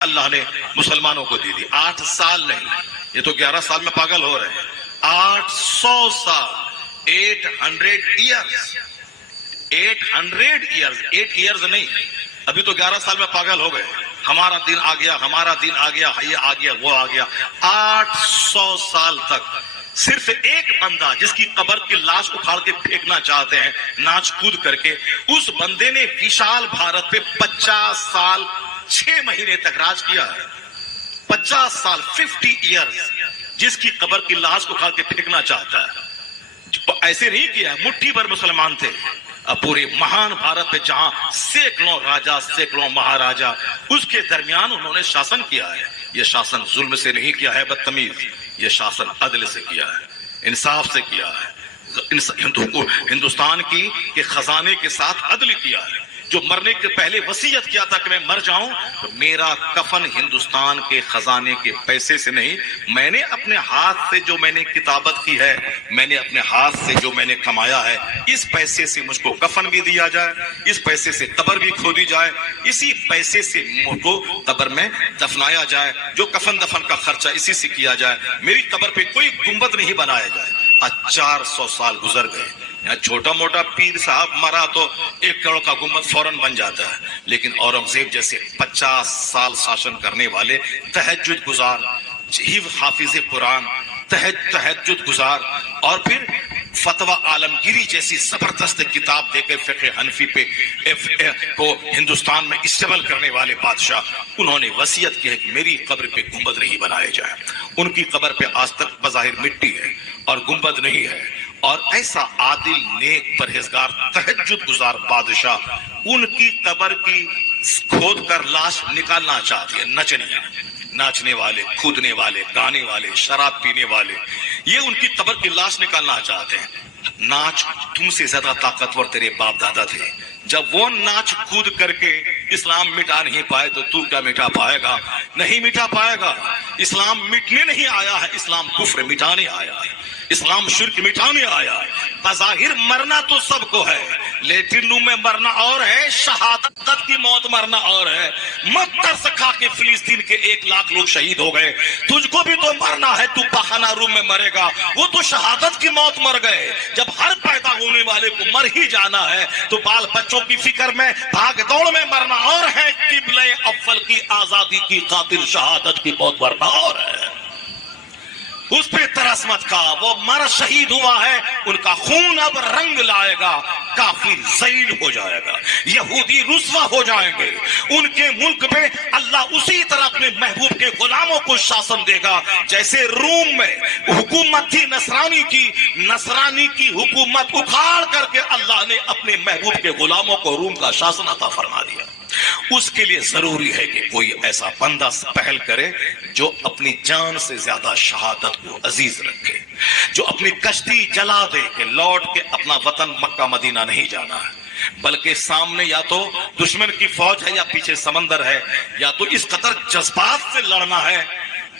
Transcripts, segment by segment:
اللہ نے مسلمانوں کو دی 8 سال نہیں، یہ تو 11 سال میں پاگل ہو رہے ہیں. 800 سال، 800 ایئرز، 800 ایئرز، 8 ایئرز نہیں. ابھی تو 11 سال میں پاگل ہو گئے. ہمارا دین آ گیا، ہمارا دین آ گیا، یہ آ گیا، وہ آ گیا. 800 سال تک صرف ایک بندہ جس کی قبر کی لاش اکھاڑ کے پھینکنا چاہتے ہیں ناچ کود کر کے، اس بندے نے وشال بھارت پہ 50 سال 6 مہینے تک راج کیا ہے. 50 سال 50 ایئرز جس کی قبر کی لاش کو اٹھا کے پھینکنا چاہتا ہے. ایسے نہیں کیا، مٹھی بھر مسلمان تھے. اب پورے مہان بھارت پہ جہاں سینکڑوں راجا، سینکڑوں مہاراجا، اس کے درمیان انہوں نے شاسن کیا ہے. یہ شاسن ظلم سے نہیں کیا ہے بدتمیز، یہ شاسن عدل سے کیا ہے، انصاف سے کیا ہے. ہندوستان کی کے خزانے کے ساتھ عدل کیا ہے. جو مرنے کے پہلے وصیت کیا تھا کہ میں مر جاؤں تو میرا کفن ہندوستان کے خزانے کے پیسے سے نہیں، میں نے اپنے ہاتھ سے جو میں نے کتابت کی ہے، میں نے اپنے ہاتھ سے جو میں نے کمایا ہے، اس پیسے سے مجھ کو کفن بھی دیا جائے، اس پیسے سے قبر بھی کھودی جائے، اسی پیسے سے مجھ کو قبر میں دفنایا جائے، جو کفن دفن کا خرچہ اسی سے کیا جائے. میری قبر پہ کوئی گنبد نہیں بنایا جائے. 400 سال گزر گئے. یہاں چھوٹا موٹا پیر صاحب مرا تو 1 کروڑ کا گنبد فوراً بن جاتا ہے. لیکن اورنگزیب جیسے 50 سال شاسن کرنے والے، تہجد گزار، حافظ قرآن، تہجد گزار، اور پھر فتویٰ عالمگیری جیسی زبردست کتاب دے کے فقہ حنفی پہ کو ہندوستان میں استعمال کرنے والے بادشاہ، انہوں نے وصیت کی ہے کہ میری قبر پہ گنبد نہیں بنائے جائے. ان کی قبر پہ آج تک بظاہر مٹی ہے اور گنبد نہیں ہے. اور ایسا عادل، نیک، پرہیزگار، تہجد گزار بادشاہ ان کی قبر کی کھود کر لاش نکالنا چاہتی ہے. ناچنے والے، کودنے والے، گانے والے، شراب پینے والے، یہ ان کی قبر کی لاش نکالنا چاہتے ہیں. ناچ تم سے زیادہ طاقتور تیرے باپ دادا تھے. جب وہ ناچ کود کر کے اسلام مٹا نہیں پائے تو تو کیا مٹا پائے گا؟ نہیں مٹا پائے گا. اسلام مٹنے نہیں آیا ہے، اسلام کفر مٹانے آیا ہے، اسلام شرک مٹانے آیا ہے. بظاہر مرنا تو سب کو ہے، لیٹرین روم میں مرنا اور ہے، شہادت کی موت مرنا اور ہے. مت ترس کھا کے فلسطین کے 1 لاکھ لوگ شہید ہو گئے، تجھ کو بھی تو مرنا ہے، تو پخانہ روم میں مرے گا. وہ تو شہادت کی موت مر گئے. جب ہر پیدا ہونے والے کو مر ہی جانا ہے تو بال بچوں کی فکر میں، بھاگ دوڑ میں مرنا اور ہے، قبلہ اول کی آزادی کی خاطر شہادت کی موت مرنا اور ہے. اس پہ ترس مت کھا. وہ مر شہید ہوا ہے، ان کا خون اب رنگ لائے گا. کافر ذلیل ہو جائے گا، یہودی رسوا ہو جائیں گے. ان کے ملک میں اللہ اسی طرح اپنے محبوب کے غلاموں کو شاسن دے گا جیسے روم میں حکومت تھی نصرانی کی حکومت اکھاڑ کر کے اللہ نے اپنے محبوب کے غلاموں کو روم کا شاسن عطا فرما دیا. اس کے لیے ضروری ہے کہ کوئی ایسا بندہ پہل کرے جو اپنی جان سے زیادہ شہادت کو عزیز رکھے، جو اپنی کشتی جلا دے کہ لوٹ کے اپنا وطن مکہ مدینہ نہیں جانا ہے، بلکہ سامنے یا تو دشمن کی فوج ہے یا پیچھے سمندر ہے، یا تو اس قدر جذبات سے لڑنا ہے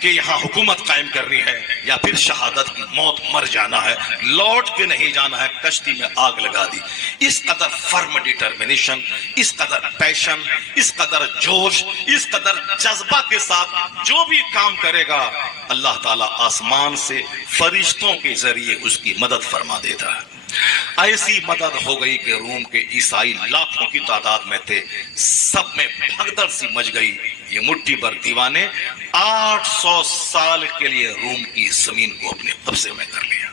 کہ یہاں حکومت قائم کرنی ہے، یا پھر شہادت کی موت مر جانا ہے، لوٹ کے نہیں جانا ہے. کشتی میں آگ لگا دی. اس قدر فرم ڈیٹرمنیشن، اس قدر پیشن، اس قدر جوش، اس قدر جذبہ کے ساتھ جو بھی کام کرے گا، اللہ تعالیٰ آسمان سے فرشتوں کے ذریعے اس کی مدد فرما دیتا ہے. ایسی مدد ہو گئی کہ روم کے عیسائی لاکھوں کی تعداد میں تھے، سب میں بھگدڑ سی مچ گئی. یہ مٹھی بھر دیوانے 800 سال کے لیے روم کی زمین کو اپنے قبضے میں کر لیا.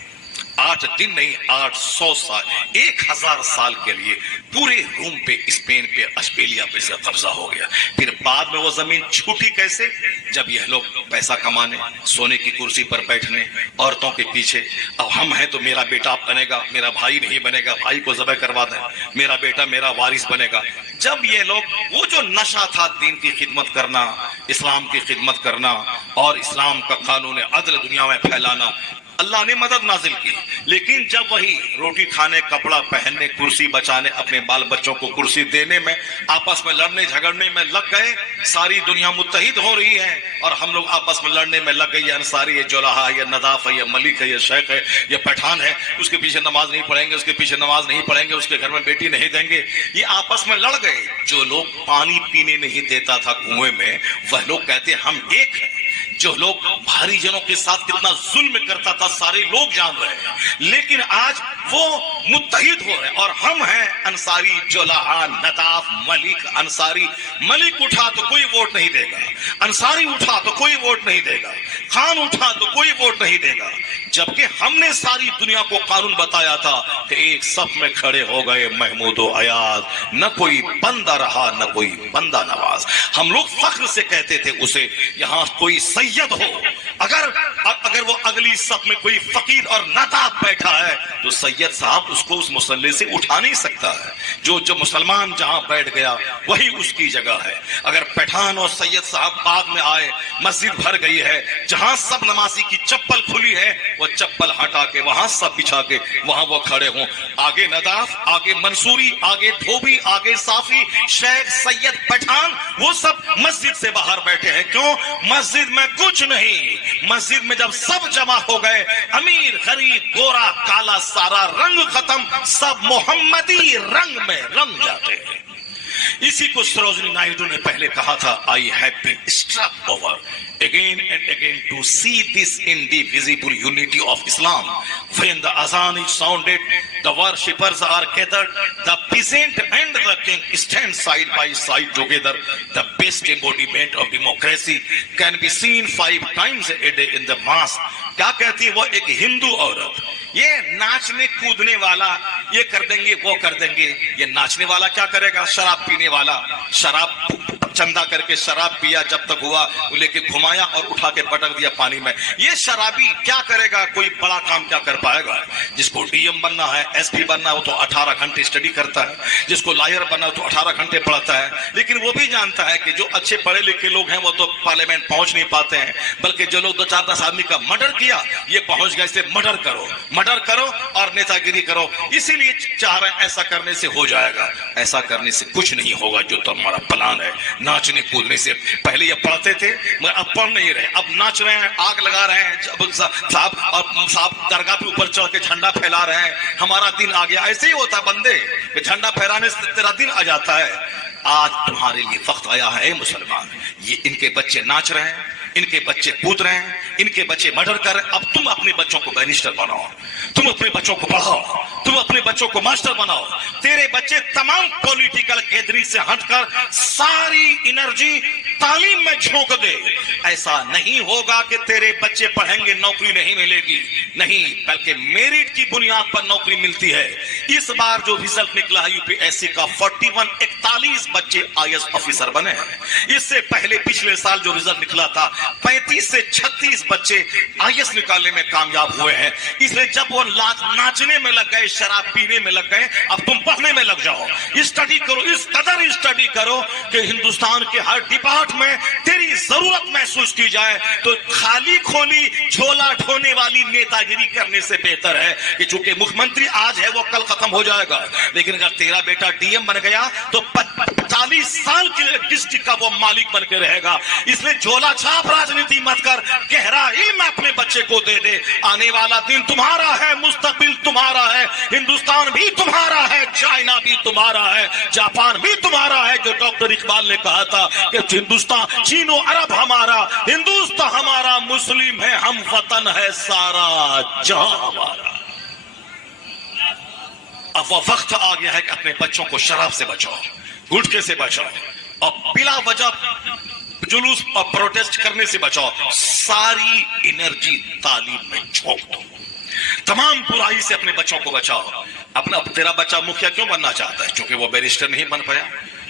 8 دن نہیں، 800 سال، 1000 سال کے لیے پورے روم پہ، اسپین پہ، اشبیلیا پہ سے قبضہ ہو گیا. پھر بعد میں وہ زمین چھوٹی کیسے؟ جب یہ لوگ پیسہ کمانے، سونے کی کرسی پر بیٹھنے، عورتوں کے پیچھے، اب ہم ہیں تو میرا بیٹا بنے گا، میرا بھائی نہیں بنے گا، بھائی کو ذبح کروا دیں، میرا بیٹا میرا وارث بنے گا. جب یہ لوگ، وہ جو نشہ تھا دین کی خدمت کرنا، اسلام کی خدمت کرنا اور اسلام کا قانون عدل دنیا میں پھیلانا، اللہ نے مدد نازل کی، لیکن جب وہی روٹی کھانے، کپڑا پہننے، کرسی بچانے، اپنے بال بچوں کو کرسی دینے میں، آپس میں لڑنے جھگڑنے میں لگ گئے، ساری دنیا متحد ہو رہی ہے اور ہم لوگ آپس میں لڑنے میں لگ گئی، یہ انصاری ہے، جولہا، یہ ناداف ہے، یہ ملک ہے، یہ شیخ ہے، یہ پٹھان ہے، اس کے پیچھے نماز نہیں پڑھیں گے، اس کے پیچھے نماز نہیں پڑھیں گے، اس کے گھر میں بیٹی نہیں دیں گے، یہ آپس میں لڑ گئے۔ جو لوگ پانی پینے نہیں دیتا تھا کنویں میں، وہ لوگ کہتے ہم ایک ہیں۔ جو لوگ بھاری جنوں کے ساتھ کتنا ظلم کرتا تھا سارے لوگ جان رہے ہیں، لیکن آج وہ متحد ہو رہے ہیں اور ہم ہیں انصاری، جولہا، نداف، ملک۔ انصاری ملک اٹھا تو کوئی ووٹ نہیں دے گا، انصاری اٹھا تو کوئی ووٹ نہیں دے گا، خان اٹھا تو کوئی ووٹ نہیں دے گا، جبکہ ہم نے ساری دنیا کو قانون بتایا تھا کہ ایک صف میں کھڑے ہو گئے محمود و ایاز، نہ کوئی بندہ رہا نہ کوئی بندہ نواز۔ ہم لوگ فخر سے کہتے تھے اسے، یہاں کوئی سید ہو، اگر وہ اگلی صف میں کوئی فقیر اور ناداب بیٹھا ہے تو سید صاحب اس کو اس مصلی سے اٹھا نہیں سکتا ہے، جو مسلمان جہاں بیٹھ گیا وہی اس کی جگہ ہے۔ اگر پٹھان اور سید صاحب بعد میں آئے، مسجد بھر گئی ہے، جہاں سب نمازی کی چپل کھلی ہے وہ چپل ہٹا کے وہاں سب بچھا کے وہاں وہ کھڑے ہوں، آگے نداف، آگے منصوری، آگے دھوبی، آگے صافی، شیخ، سید، پٹھان، وہ سب مسجد سے باہر بیٹھے ہیں۔ کیوں؟ مسجد میں کچھ نہیں، مسجد میں جب سب جمع ہو گئے، امیر غریب گورا کالا سارا رنگ ختم، سب محمدی رنگ میں رنگ جاتے ہیں۔ اسی کو سروجنی نائیڈو نے پہلے کہا تھا، I have been struck over again and again to see this indivisible unity of Islam. When the azan is sounded, the worshippers are gathered, the peasant and the king stand side by side together. The best embodiment of democracy can be seen 5 times a day in the mosque. کیا کہتی ہے وہ ایک ہندو عورت، یہ ناچنے کودنے والا، یہ کر دیں گے وہ کر دیں گے، یہ ناچنے والا کیا کرے گا؟ شراب پینے والا شراب چندہ کر کے شراب پیا، جب تک ہوا لے کے گھمایا اور اٹھا کے پٹک دیا پانی میں۔ یہ شرابی کیا کرے گا؟ کوئی بڑا کام کیا کر پائے گا؟ جس کو ڈی ایم بننا ہے، ایس پی بننا ہے، وہ تو 18 گھنٹے اسٹڈی کرتا ہے، جس کو لائر بننا ہے تو 18 گھنٹے پڑھتا ہے، لیکن وہ بھی جانتا ہے کہ جو اچھے پڑھے لکھے لوگ ہیں وہ تو پارلیمنٹ پہنچ نہیں پاتے ہیں، بلکہ جو لوگ 2-4-10 آدمی کا مرڈر کیا یہ پہنچ گئے، اسے مرڈر کرو اور نیتا گیری کرو، اسی لیے چاہ رہے ہیں ایسا کرنے سے ہو جائے گا۔ ایسا کرنے سے کچھ نہیں ہوگا جو تمہارا پلان ہے۔ ناچنے کودنے سے پہلے یہ پڑھتے تھے مگر اب پڑھ نہیں رہے، اب ناچ رہے ہیں، آگ لگا رہے ہیں، صاحب درگاہ پہ اوپر چڑھ کے جھنڈا پھیلا رہے ہیں، ہمارا دن آ گیا۔ ایسے ہی ہوتا بندے کہ جھنڈا پھیرانے سے تیرا دن آ جاتا ہے۔ آج تمہارے لیے وقت آیا ہے مسلمان، یہ ان کے بچے ناچ رہے ہیں، ان کے بچے کود رہے ہیں، ان کے بچے مرڈر کر رہے ہیں، اب تم اپنے بچوں کو بیرسٹر بناؤ، تم اپنے بچوں کو پڑھاؤ، تم اپنے بچوں کو ماسٹر بناؤ۔ تیرے بچے تمام پولیٹیکل گیدرنگ سے ہٹ کر ساری انرجی تعلیم میں جھونک دے۔ ایسا نہیں ہوگا کہ تیرے بچے پڑھیں گے نوکری نہیں ملے گی، نہیں، بلکہ میرٹ کی بنیاد پر نوکری ملتی ہے۔ اس بار جو رزلٹ نکلا ہے UPSC کا 41 بچے IAS آفیسر بنے ہیں۔ اس سے پہلے پچھلے سال جو رزلٹ نکلا تھا 35 سے 36 بچے IAS نکالنے میں کامیاب ہوئے ہیں۔ اس لیے جب وہ ناچنے میں لگ گئے، شراب پینے میں لگ گئے، اب تم پڑھنے میں لگ جاؤ، اسٹڈی کرو، اس قدر اسٹڈی کرو کہ ہندوستان کے ہر ڈپارٹ میں تیری ضرورت محسوس کی جائے۔ تو خالی کھولی جھولا ڈھونے والی نیتا گیری کرنے سے بہتر ہے کہ چونکہ مکھ منتری آج ہے وہ کل ختم ہو جائے گا، لیکن اگر تیرا بیٹا DM بن گیا تو 40 سال کے ڈسٹرکٹ کا وہ مالک بن کے رہے گا۔ اس لیے جھولا چھاپ راجنیتی مت کر، گہرا علم اپنے بچے کو دے دے۔ آنے والا دن تمہارا ہے، مستقبل تمہارا ہے، ہندوستان بھی تمہارا ہے، چائنا بھی تمہارا ہے، جاپان بھی تمہارا ہے۔ جو ڈاکٹر اقبال نے کہا تھا کہ ہندوستان، چین و عرب ہمارا، ہندوستان ہمارا، مسلم ہے ہم، وطن ہے سارا جہاں ہمارا۔ اب وہ وقت آ گیا ہے کہ اپنے بچوں کو شراب سے بچاؤ، گٹکے سے بچاؤ، اور بلا وجہ جلوس اور پروٹیسٹ کرنے سے بچاؤ۔ ساری انرجی تعلیم میں جھونک دو، تمام برائی سے اپنے بچوں کو بچاؤ۔ اپنا تیرا بچہ مکھیا کیوں بننا چاہتا ہے؟ چونکہ وہ بیرسٹر نہیں بن پایا،